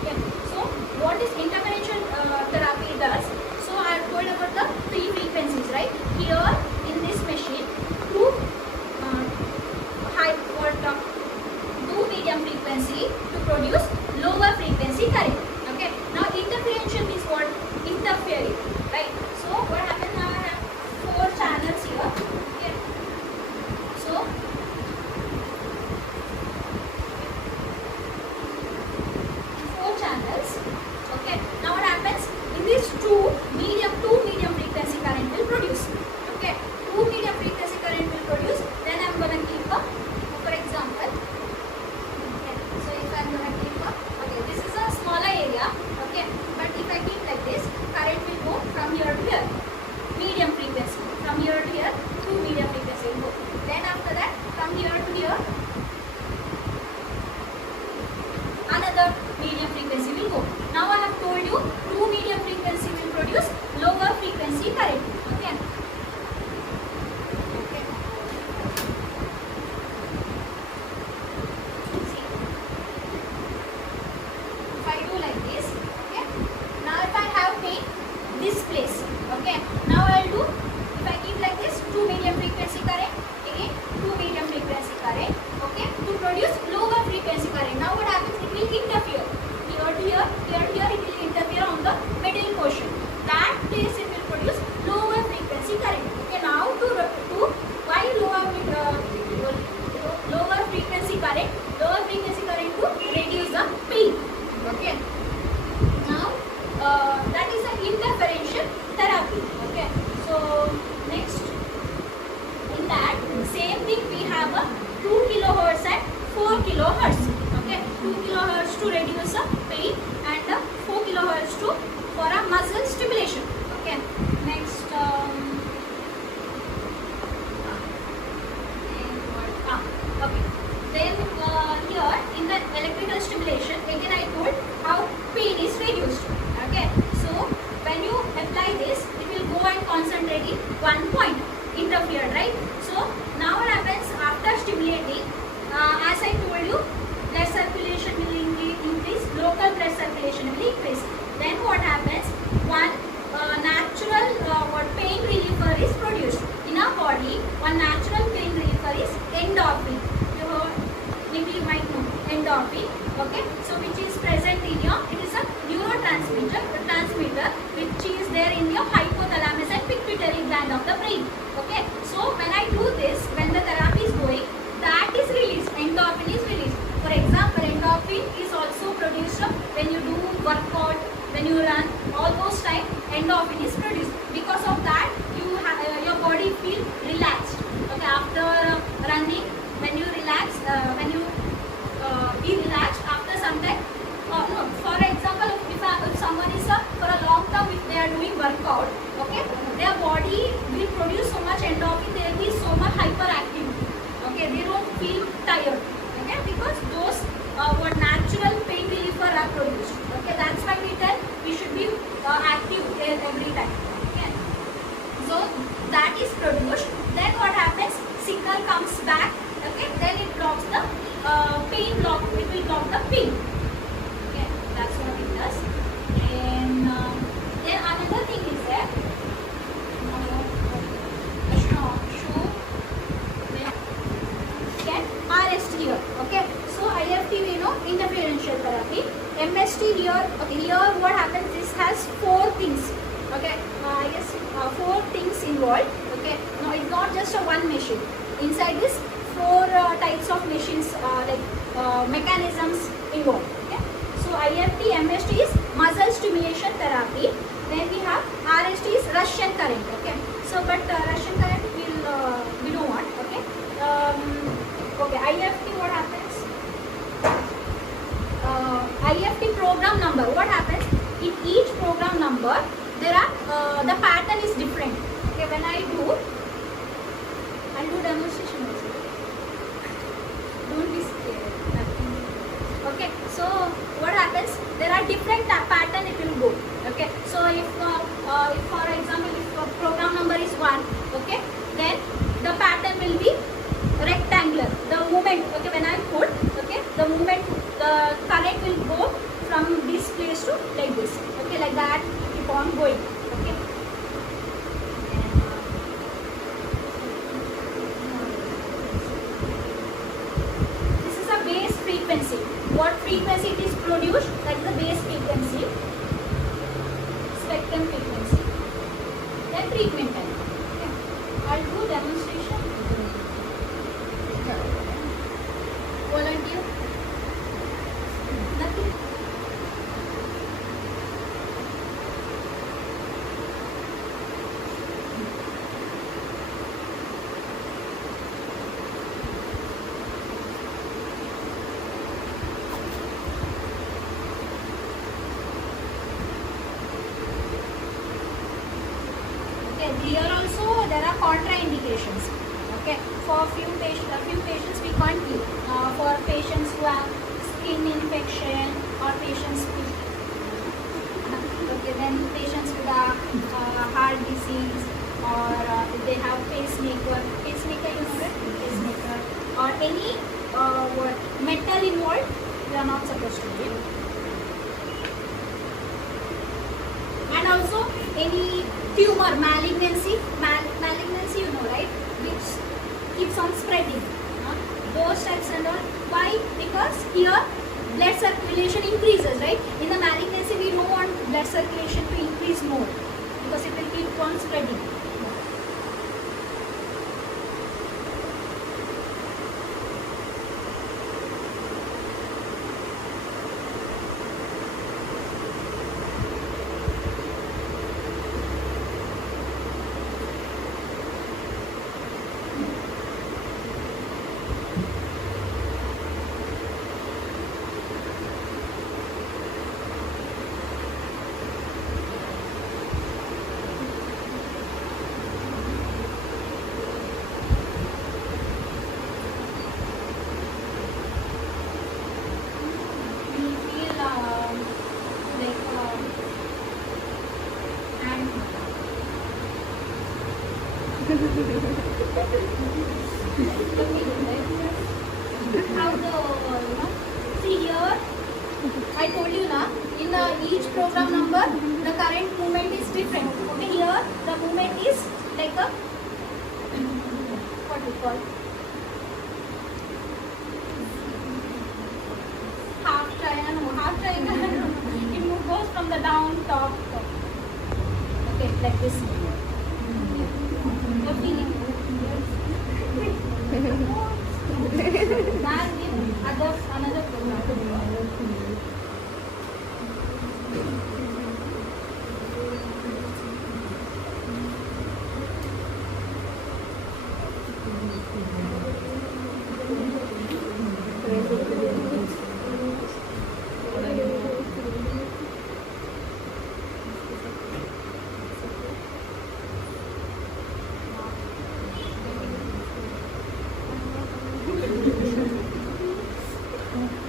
Okay. So what is interferential therapy does? So I have told about the three frequencies, right? Here in this machine, two medium frequency to produce lower frequency current. Okay. Now interferential means what? Interfering, right? So what happens now? I have four channels here. Okay. So four channels. Okay. Now what happens? In these two medium frequency current will produce. Okay. Two medium frequency current will produce. Then I'm gonna keep a, for example. Okay. So if I'm gonna keep a, okay, this is a smaller area. Okay. But if I keep like this, current will go from here to here. Medium frequency. From here to here, two medium frequency will go. Then after that, from here to here, another medium frequency will go. Now I have told you two medium frequency will produce lower frequency current. Okay. Okay. See. If I do like this, okay. Now if I have made this place, okay. Now I'll do, if I keep like this, two medium frequency current, again two medium frequency current, okay, to produce lower frequency current. Now what happens? It will interfere. Here to here, here to here, it will interfere on the middle portion. That place it will produce lower frequency current. Okay, now why lower frequency current? Lower frequency current to reduce the pain. Okay. Now that is an interferential therapy. Okay. So next, in that same thing we have a 2 kilohertz and 4 kilohertz. Okay, 2 kilohertz to reduce the pain and 4 kilohertz to for a muscle stimulation. Okay. Next, okay. Then here in the electrical stimulation, again I told how pain is reduced. Okay. So when you apply this, it will go and concentrate in one point, interfered, right? So now what happens after stimulating? As I told you, blood circulation will increase, local blood circulation will increase. Then what happens? One natural pain reliever is produced in our body. One natural pain reliever is endorphin. Maybe you might know endorphin. Okay, so which is present in your, it is a neurotransmitter, which is there in your hypothalamus and pituitary gland of the brain. Okay, so when I do this, when the therapy is going, that is released, endorphin is released. For example, endorphin is also produced when you do workout, when you run, all those time endorphin is produced. Because of that, you your body feel relaxed. Okay, after running, when you relax, when you be relaxed after some time. No, for example, if someone is for a long term, if they are doing workout, okay, their body will produce so much endorphin, they will be so much hyperactive. Okay, they don't feel tired. Okay, because those what natural pain reliever are produced. Okay, that's why we tell we should be active every time. Okay, so that is produced. Then what happens? Signal comes back. Okay, then it blocks the pain block. It will block the pain. Okay, that's what it does. And then another thing is that RST here. Okay, so IFT we know interferential therapy. MST here. Okay, here what happens? This has four things. Okay, I guess four things involved. Okay, no, it's not just a one machine. Inside this, four types of machines mechanisms involved. Okay, so IFT, MST is muscle stimulation therapy. Then we have RST is Russian current. Okay, so but Russian current we don't want. Okay, okay, IFT what happens? IFT program number. What happens? In each program number, there are the pattern is different. Okay, when I'll do demonstration also. Don't be scared. Okay, so what happens? There are different pattern it will go. Okay, so if for example if program number is 1, okay, then the pattern will be rectangular. The movement, okay, when I put, okay, the movement, the current will go from is placed to like this. Okay, like that. Keep on going. Okay. This is a base frequency. What frequency it is produced? That is the base frequency. Spectrum frequency. Then treatment time. Okay. I'll do demonstration. Volunteer. Nothing. Here also there are contraindications. Okay, for a few patients we can't give. For patients who have skin infection or patients with okay, then patients with a heart disease or if they have pacemaker you know that pacemaker or any what metal involved, we are not supposed to give. And also any tumor, malignancy you know, right, which keeps on spreading, those types and all. Why? Because here blood circulation increases, right? In the malignancy we don't want blood circulation to increase more because it will keep on spreading. How the see here I told you na, in each program number the current movement is different. Okay, here the movement is like a what we call half triangle. It goes from the down top. Okay, like this. You're feeling that in another program.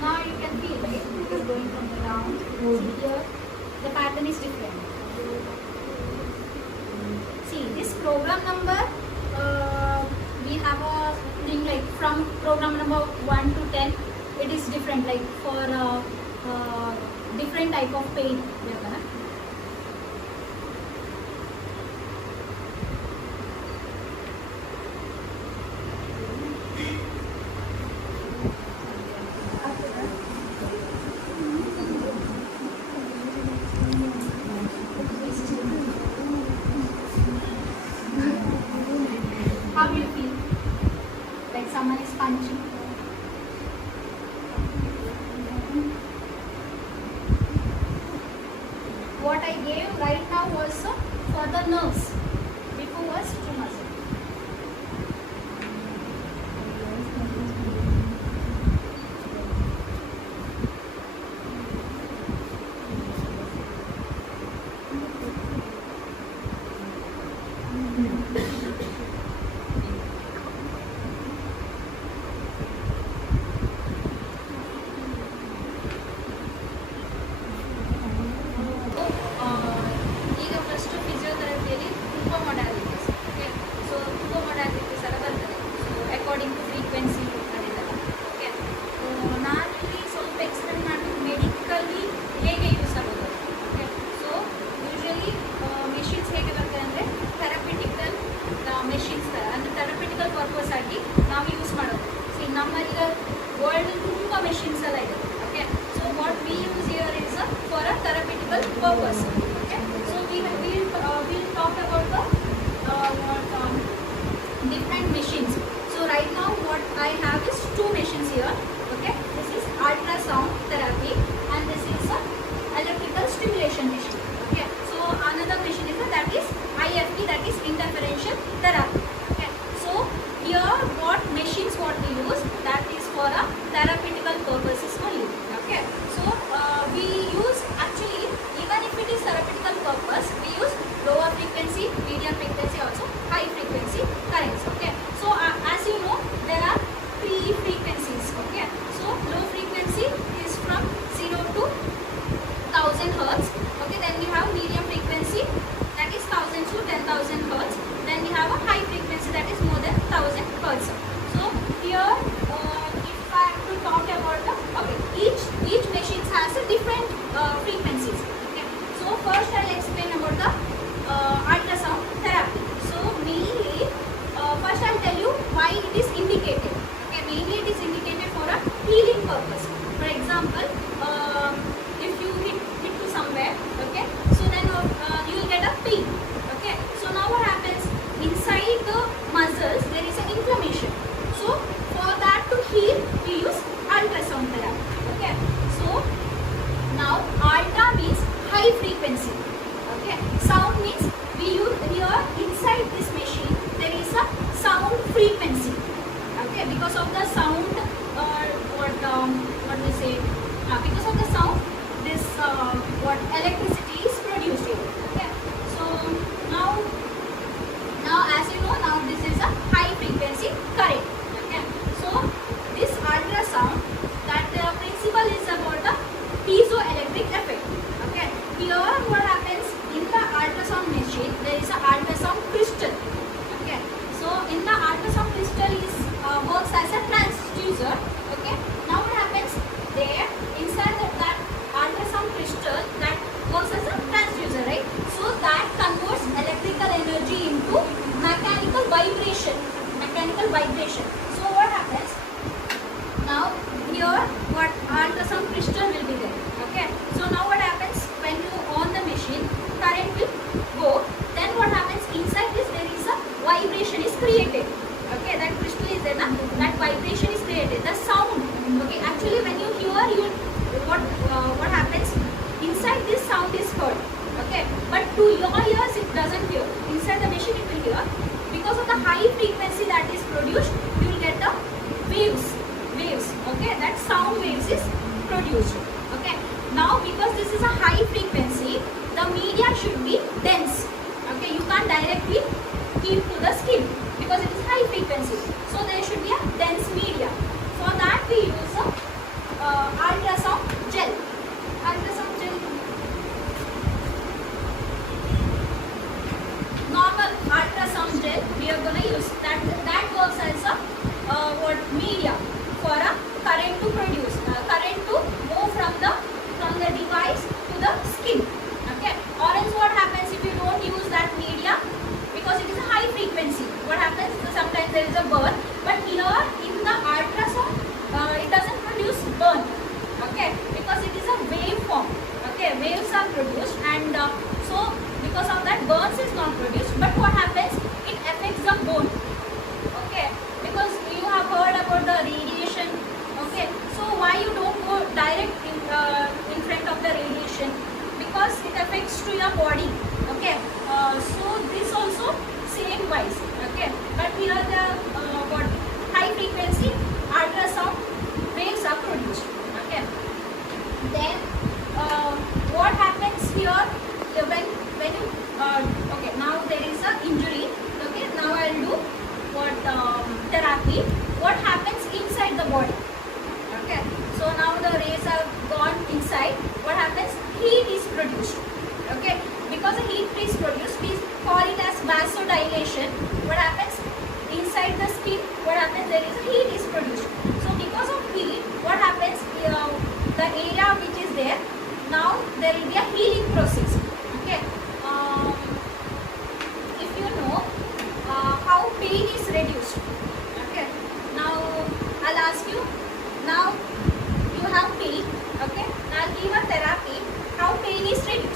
Now you can feel, right? It is going from the down. See here, the pattern is different. See, this program number, we have a thing like from program number 1 to 10, it is different, like for different type of pain. How do you feel? Like someone is punching? What I gave right now was for the nerves. Before was to muscle. ಈಗ first ಫಿಸಿಯೋಥೆರಪಿಯಲ್ಲಿ ತುಂಬ modalities. Okay, purpose. Okay, so we'll talk about the different machines. So right now what I have is two machines here. Okay, this is ultrasound therapy and this is a electrical stimulation machine. Okay, so another machine is that is IFT, that is interferential therapy. Okay, so here what machines what we use, that is for a therapeutical purposes only. Okay, so we use actually, even if it is therapeutical purpose, we use lower frequency, medium frequency, also high frequency currents. Okay, so as you know, there are three frequencies. Okay, so low frequency is from 0 to 1000 hertz. Okay, then we have medium frequency, that is 1000 to 10,000 hertz. Then we have a high frequency, that is more than 1000 hertz. So here if I have to talk about the, okay, each machine has a different frequencies. Okay, so first I'll explain about the ultrasound therapy. So mainly first I'll tell you why it is indicated. Okay, mainly it is indicated for a healing purpose. For example, if you hit to somewhere, okay, so then you will get a pain. Okay, so now what happens, inside the muscles there is an inflammation. So for that to heal, we use ultrasound therapy. Okay, so now ultra means high frequency. Okay, sound means we use here inside this machine there is a sound frequency. Okay, because of the sound, what we say, because of the sound, this what electricity is produced here. Okay, so now as you know, now this is a high frequency current. Okay, so this ultrasound, that principle is about the piezoelectric effect. Okay, here what happens, in the ultrasound machine there is a ultrasound crystal. Okay, so in the ultrasound crystal is works as a transducer. Okay, now what happens, there inside that ultrasound crystal, that works as a transducer, right? So that converts electrical energy into mechanical vibration. So what happens, now here what ultrasound crystal will be there. Okay, so now what happens, when you on the machine, current will go, then what happens, inside this there is a vibration is created. Okay, that crystal is there, that vibration is created, the sound. Okay, actually when you hear, you what happens, inside this sound is heard. Okay, but to your ears it doesn't hear. Inside the machine it will hear. Because of the high frequency that is produced, you will get the waves. Okay, that sound waves is produced. Okay, now because this is a high frequency, the media should be dense. Okay, you can't directly keep to the skin because it is high frequency. So there should be a dense media. For that we use a ultrasound gel. Normal ultrasound gel we are gonna use. That works as a what media for a current to produce, current to move from the device to the skin. Okay, or else what happens if you don't use that media, because it is a high frequency, what happens, sometimes there is a burn, but here in the ultrasound it doesn't produce burn. Okay, because it is a waveform. Okay, waves are produced, and so because of that burns is not produced. But what happens, it affects the bone. Okay, because you have heard about the radiation. Okay, so why you don't go direct in front of the radiation, because it affects to your body. Okay, so this also same wise. Okay, but here the what high frequency ultrasound waves are produced. Okay, then what happens here, when you okay, now there is a injury. Okay, now I'll do what therapy. What happens inside the body? Okay, so now the rays have gone inside. What happens? Heat is produced. Okay, because the heat is produced, we call it as vasodilation. What happens inside the skin? What happens? There is heat is produced. So because of heat, what happens? The area which is there, now there will be a healing process. Okay, if you know how pain is reduced. Okay, now I'll ask you. Now you have pain. Okay, now I'll give a therapy. How pain is reduced?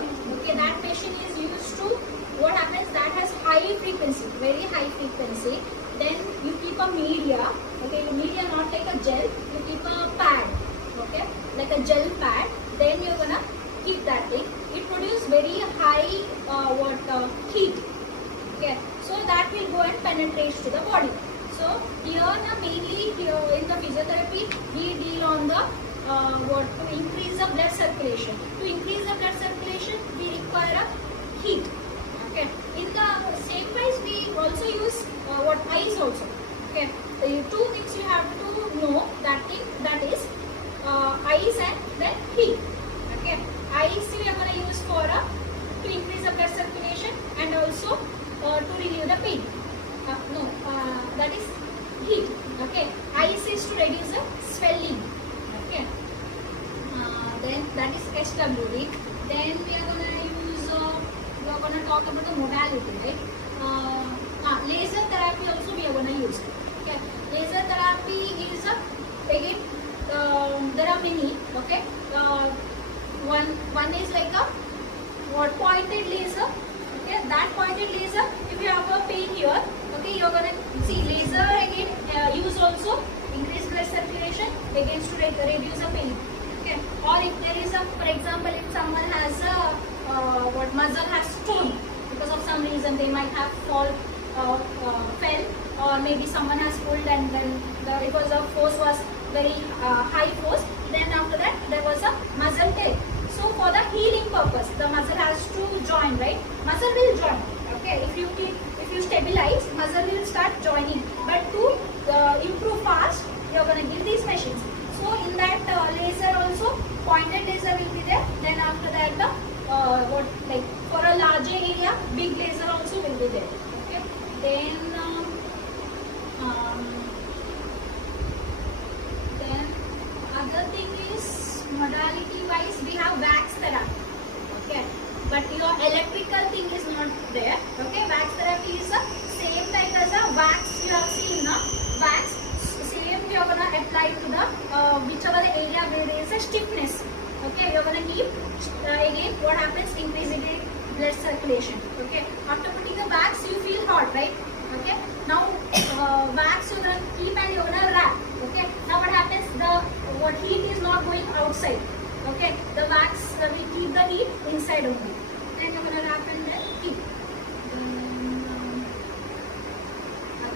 Okay, that machine is used to, what happens, that has high frequency, very high frequency. Then you keep a media, okay, the media not like a gel, you keep a pad, okay, like a gel pad. Then you're gonna keep that thing. It produces very high heat, okay, so that will go and penetrate to the body. So here mainly here in the physiotherapy we deal on the to increase the blood circulation. To increase the blood circulation we require a heat. Okay. In the same wise we also use ice also. Okay. Two things you have to know, that thing, that is ice and then heat. Okay. Ice we are going to use for to increase the blood circulation and also to relieve the pain. That is heat. Okay. Ice is to reduce the swelling. Okay. Then that is HWD. Then we are going to use, we are going to talk about the modality, right? Laser therapy also we are going to use. Okay. Laser therapy is again there are many. Okay. One is like a pointed laser. Okay. That pointed laser, if you have a pain here, okay, you are going to see laser again use also increase blood circulation against to reduce the pain. Okay. Or if there is a, for example, if someone has a muscle has torn because of some reason, they might have fell, or maybe someone has pulled and then because the force was very high force, then after that there was a muscle tear. So for the healing purpose, the muscle has to join, right? Muscle will join. Okay, if you stabilize, muscle will start joining. But to improve fast, you are going to give these machines. So in that laser also, pointed laser will be there. Then after that the like for a larger area, big laser also will be there. Okay. Then other thing is modality wise we have wax therapy. Okay. But your electrical thing is not there. Okay. Wax therapy is the same type as a wax you have seen now. Wax. You are going to apply to the whichever the area where there is a stiffness. Okay, you are going to keep again what happens, increasing blood circulation. Okay, after putting the wax you feel hot, right? Okay, now wax you are going to keep and you are going to wrap. Okay, now what happens, the heat is not going outside. Okay, the wax will keep the heat inside only. Then you are going to wrap and then keep.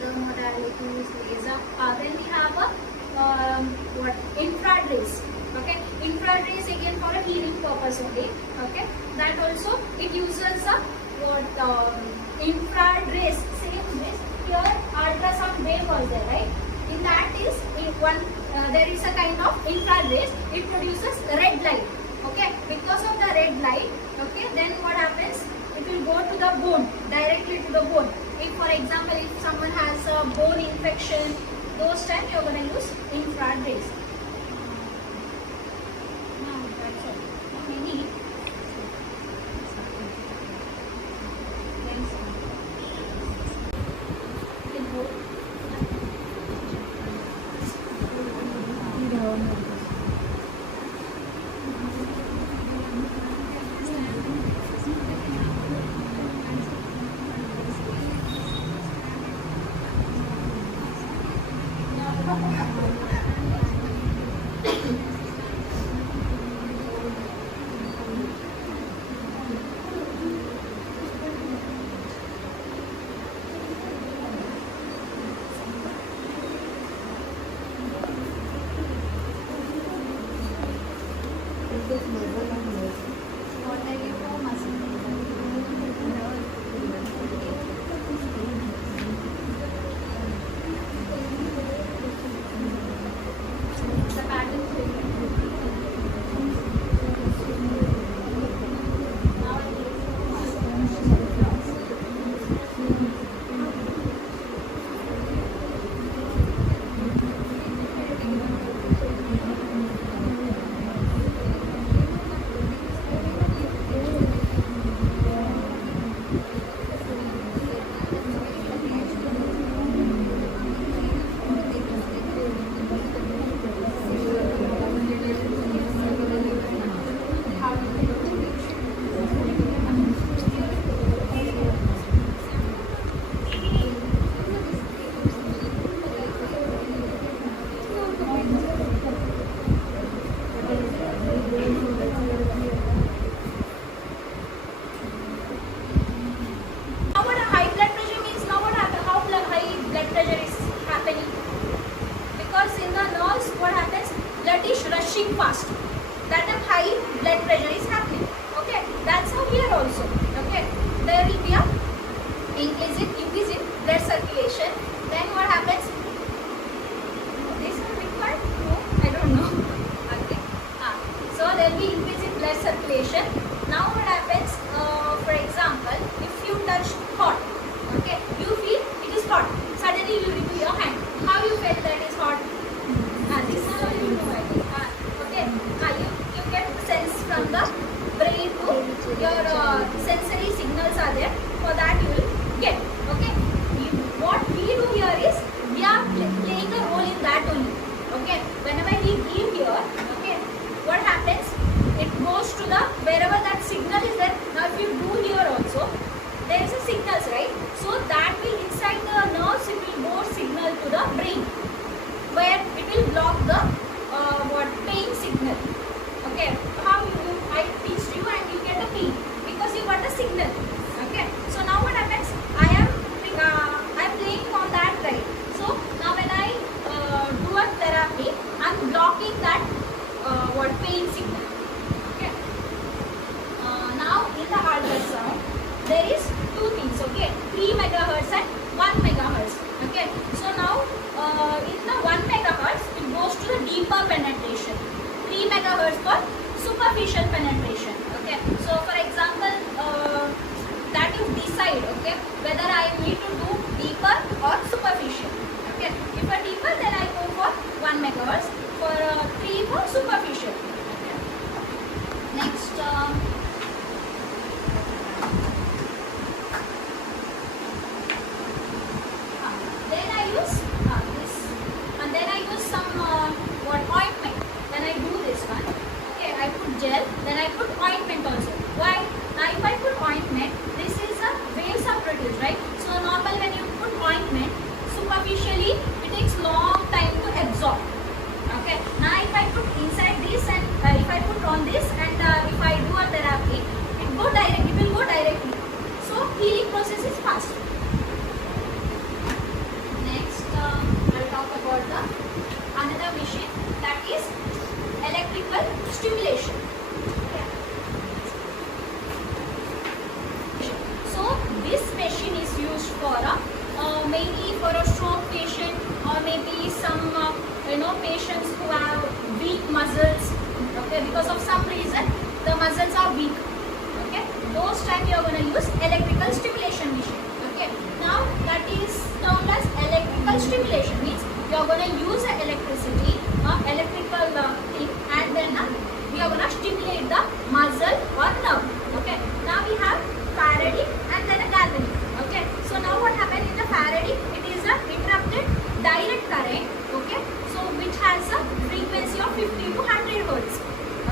Modalities, laser. Then we have a infrared rays. Okay, infrared rays again for a healing purpose only. Okay, that also it uses a infrared rays. Same rays. Here ultrasound wave was there, right? In that is there is a kind of infrared rays. It produces red light. Okay, because of the red light. Okay, then what happens? It will go to the bone, directly to the bone. If for example, if someone has a bone infection, those times you are going to use infrared rays. Now that's all. How many? fast, that time high blood pressure is happening. Okay, that's how here also. Okay, there will be a increase in blood circulation. Then what happens? This is required? No, I don't know. Okay, so there will be increase in blood circulation. Now what happens? For example, if you touch hot, okay, you feel it is hot. Suddenly you remove your hand. How you felt that is hot? This is how you know. I think. Okay, you get sense from the brain to your sensory signals are there. For that you will get. Okay, what we do here is we are playing a role in that only. Okay, whenever we give here, okay, what happens? It goes to the wherever that signal is there. Now if you do here also, there is a signals, right? So that will inside the nerves, it will go signal to the brain, where it will block the pain signal. Okay, how I teach you and you get a pain because you got a signal. Okay, so now what happens? I am playing on that, right? So now when I do a therapy, I am blocking that pain signal. Okay. Now in the ultrasound, there is two things. Okay, 3 megahertz and 1 megahertz. Okay, so now in the 1 megahertz, it goes to the deeper penetration. 3 megahertz for superficial penetration. Okay, so for example, that you decide, okay, whether I need to do deeper or superficial. Okay, if a deeper, then I go for 1 megahertz. For 3 for superficial. Okay. Next. Then I use this, and then I use some ointment. Then I do this one. Okay, I put gel. Then I put ointment also. Why? Now if I put ointment, this is a waves are produced, right? So normally when you put ointment, superficially it takes long time to absorb. Okay. Now if I put inside this and if I put on this and if I do a therapy, it will go directly. So healing process is fast. Next, I'll talk about another machine, that is electrical stimulation. Okay. So this machine is used for mainly for a stroke patient, or maybe some patients who have weak muscles. Okay, because of some reason the muscles are weak. Okay, those time you are going to use electrical stimulation machine. Okay, now that is termed as electrical stimulation, means you are going to use the electricity, electrical thing, and then we are going to stimulate the muscle or nerve. Okay, now we have Faraday and then a galvanic. Okay, so now what happened in the Faraday? It is a interrupted direct current. Okay, so which has a frequency of 50 to 100 hertz.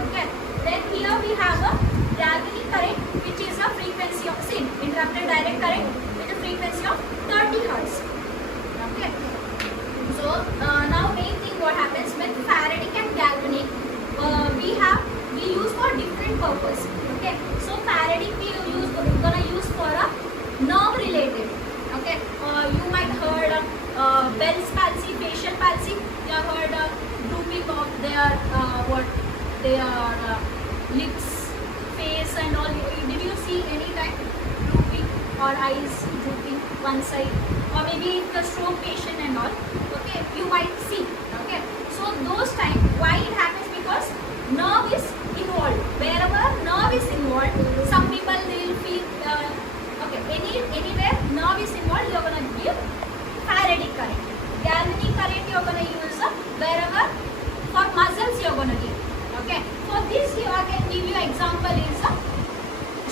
Okay, then here we have a galvanic current, which is a frequency of same interrupted direct current with a frequency of 30 hertz. Okay, so now main thing what happens when Faraday and galvanic we use for different purpose. Okay, so Faraday we gonna use for a nerve related. Okay, you might heard Bell's palsy, facial palsy. You have heard drooping of their lips, face and all. Did you see any time drooping or eyes drooping one side, or maybe the stroke patient and all? Okay, you might see. Okay, so those time why it happens? Because nerve is involved. Wherever nerve is involved, some people they will feel anywhere nerve is involved, you are going to give Faraday current. Galvanic current you are going to use wherever for muscles you are going to give. Okay, for this here I can give you example is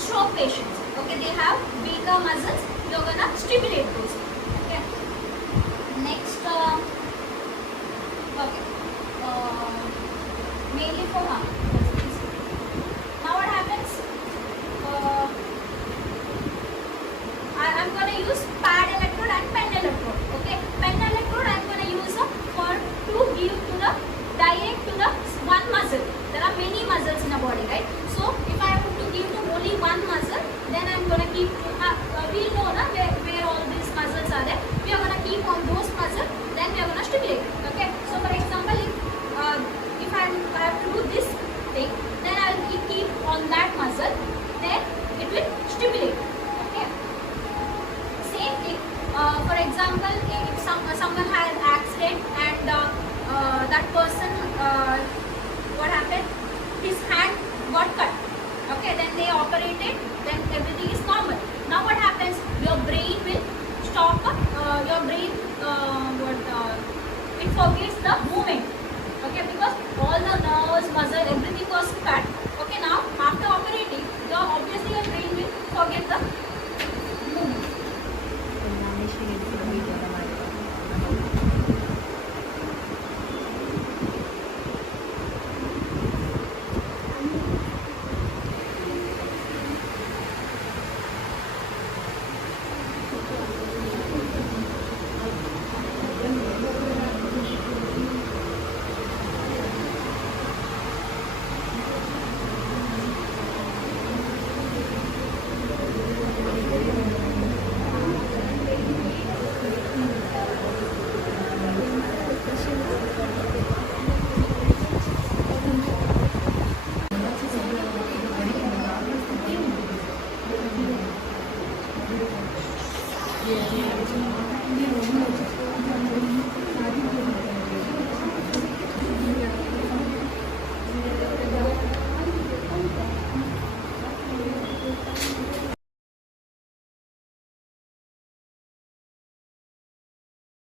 stroke patients. Okay, they have weaker muscles, you are going to stimulate those. Okay, next mainly for now what happens? I'm going to use pad electrode and pen electrode. Okay, pen electrode I'm going to use to give to the direct to the one muscle. There are many muscles in a body, right? So if I have to give to only one muscle, then I'm going to keep we know where all these muscles are there. We are going to keep on those muscles, then we are going to stimulate. Okay, so for example, if I have to do this forgets the movement. Okay, because all the nerves, muscle, everything was cut. Okay, now after operating, obviously your brain will forget the movement.